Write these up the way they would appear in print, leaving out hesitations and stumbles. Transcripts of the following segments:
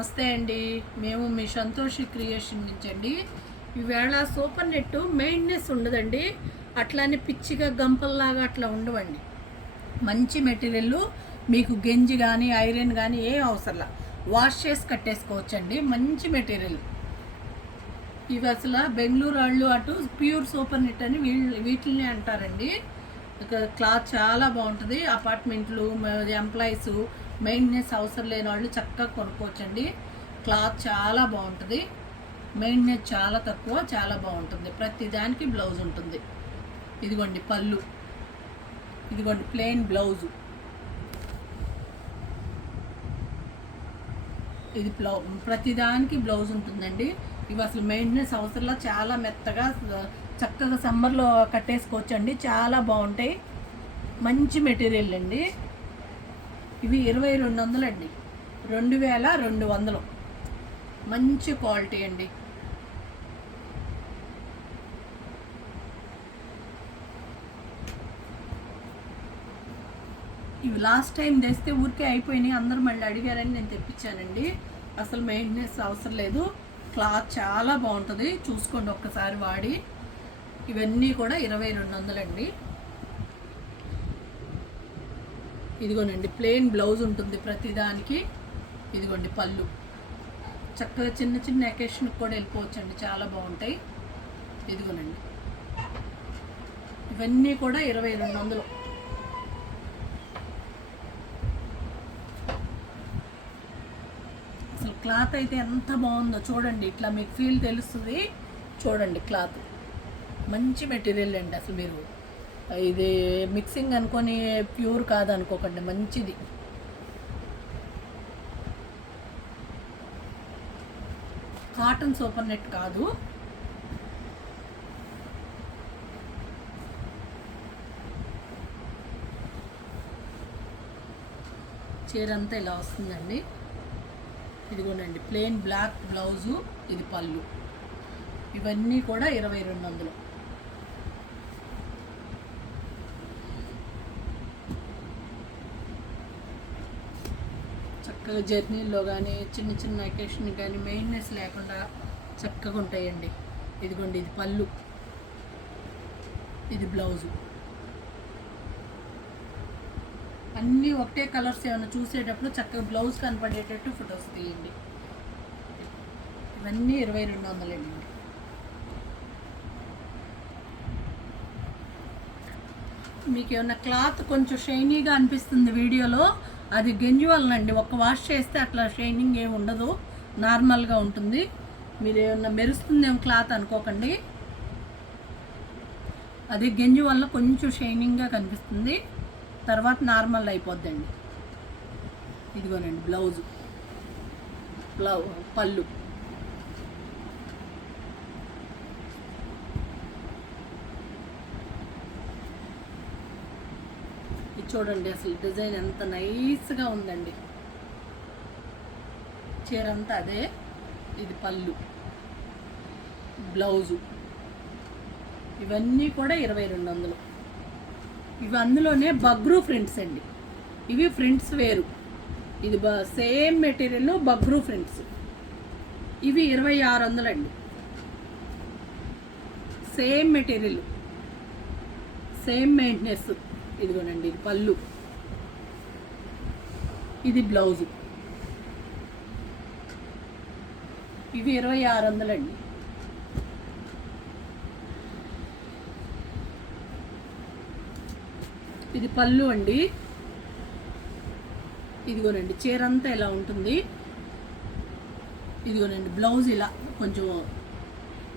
నమస్తే అండి. మేము మీ సంతోషి క్రియేషన్ నుంచి అండి. ఈవేళ సూపర్ నెట్ మెయింటెనెన్స్ ఉండదండి, అట్లానే పిచ్చిగా గంపల్లాగా అట్లా ఉండవండి. మంచి మెటీరియల్, మీకు గెంజి కానీ ఐరన్ కానీ ఏం అవసరంలా, వాష్ చేసి కట్టేసుకోవచ్చండి. మంచి మెటీరియల్ ఇవి. అసలు బెంగళూరు వాళ్ళు అటు ప్యూర్ సూపర్ నెట్ అని వీటిని అంటారండి. క్లాత్ చాలా బాగుంటుంది. అపార్ట్మెంట్లు, ఎంప్లాయీస్, మెయింటెనెన్స్ అవసరం లేని వాళ్ళు చక్కగా కొనుక్కోవచ్చండి. క్లాత్ చాలా బాగుంటుంది, మెయింటెనెన్స్ చాలా తక్కువ, చాలా బాగుంటుంది. ప్రతి దానికి బ్లౌజ్ ఉంటుంది. ఇదిగోండి పళ్ళు, ఇదిగోండి ప్లెయిన్ బ్లౌజు, ఇది ప్రతిదానికి బ్లౌజ్ ఉంటుందండి. ఇవి అసలు మెయింటెనెన్స్ అవసరంలా, చాలా మెత్తగా చక్కగా సమ్మర్లో కట్టేసుకోవచ్చండి. చాలా బాగుంటాయి, మంచి మెటీరియల్ అండి. ఇవి 2200 అండి, 2200. మంచి క్వాలిటీ అండి. ఇవి లాస్ట్ టైం తెస్తే ఊరికే అయిపోయినాయి, అందరూ మళ్ళీ అడిగారని నేను తెప్పించానండి. అసలు మెయింటెనెన్స్ అవసరం లేదు, క్లాత్ చాలా బాగుంటుంది. చూసుకోండి ఒక్కసారి వాడి. ఇవన్నీ కూడా 2200 అండి. ఇదిగోనండి ప్లెయిన్ బ్లౌజ్ ఉంటుంది ప్రతిదానికి. ఇదిగోండి పళ్ళు, చక్కగా చిన్న చిన్న అకేషన్కి కూడా వెళ్ళిపోవచ్చండి, చాలా బాగుంటాయి. ఇదిగోనండి ఇవన్నీ కూడా 2200. అసలు క్లాత్ అయితే ఎంత బాగుందో చూడండి, ఇట్లా మీకు ఫీల్ తెలుస్తుంది. చూడండి క్లాత్ మంచి మెటీరియల్ అండి. అసలు మీరు ఇది మిక్సింగ్ అనుకొని ప్యూర్ కాదనుకోకండి, మంచిది. కాటన్ సూపర్ నెట్ కాదు. చీర అంతా ఇలా వస్తుందండి. ఇదిగోనండి ప్లెయిన్ బ్లాక్ బ్లౌజు, ఇది పళ్ళు. ఇవన్నీ కూడా 2200. చక్కగా జర్నీల్లో కానీ చిన్న చిన్న అకేషన్ కానీ మెయింటెనెన్స్ లేకుండా చక్కగా ఉంటాయండి. ఇదిగోండి ఇది పళ్ళు, ఇది బ్లౌజు. అన్నీ ఒకటే కలర్స్ ఏమైనా చూసేటప్పుడు చక్కగా బ్లౌజ్ కనపడేటట్టు ఫొటోస్ తీయండి. ఇవన్నీ 2200 అండి. మీకు ఏమన్నా క్లాత్ కొంచెం షైనీగా అనిపిస్తుంది వీడియోలో, అది గెంజి వలనండి. ఒక్క వాష్ చేస్తే అట్లా షైనింగ్ ఏమి ఉండదు, నార్మల్గా ఉంటుంది. మీరు ఏమన్నా మెరుస్తుందేమో క్లాత్ అనుకోకండి, అది గెంజి వల్ల కొంచెం షైనింగ్గా కనిపిస్తుంది, తర్వాత నార్మల్ అయిపోద్దండి. ఇదిగోనండి బ్లౌజు, పళ్ళు. చూడండి అసలు డిజైన్ ఎంత నైస్గా ఉందండి. చీర అంతా అదే. ఇది పళ్ళు, బ్లౌజు. ఇవన్నీ కూడా 2200. ఇవి అందులోనే బగ్రూ ప్రింట్స్ అండి. ఇవి ప్రింట్స్ వేరు, ఇది సేమ్ మెటీరియల్ బగ్రూ ప్రింట్స్. ఇవి 2600 అండి. Same material, same maintenance. ఇదిగోనండి ఇది పళ్ళు, ఇది బ్లౌజు. ఇవి 2600 అండి. ఇది పళ్ళు అండి. ఇదిగోనండి చీర అంతా ఇలా ఉంటుంది. ఇదిగోనండి బ్లౌజ్ ఇలా కొంచెం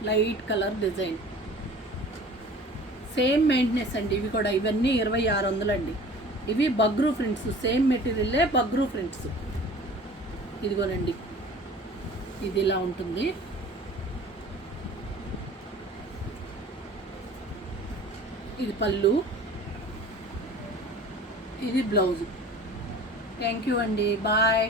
light colour design, same maintenance అండి. ఇవి కూడా ఇవన్నీ 2600 అండి. ఇవి బగ్రూ ప్రింట్స్, సేమ్ మెటీరియలే బగ్రూ ప్రింట్స్. ఇదిగోనండి ఇది ఇలా ఉంటుంది. ఇది పళ్ళు, ఇది బ్లౌజు. థ్యాంక్ యూ అండి, బాయ్.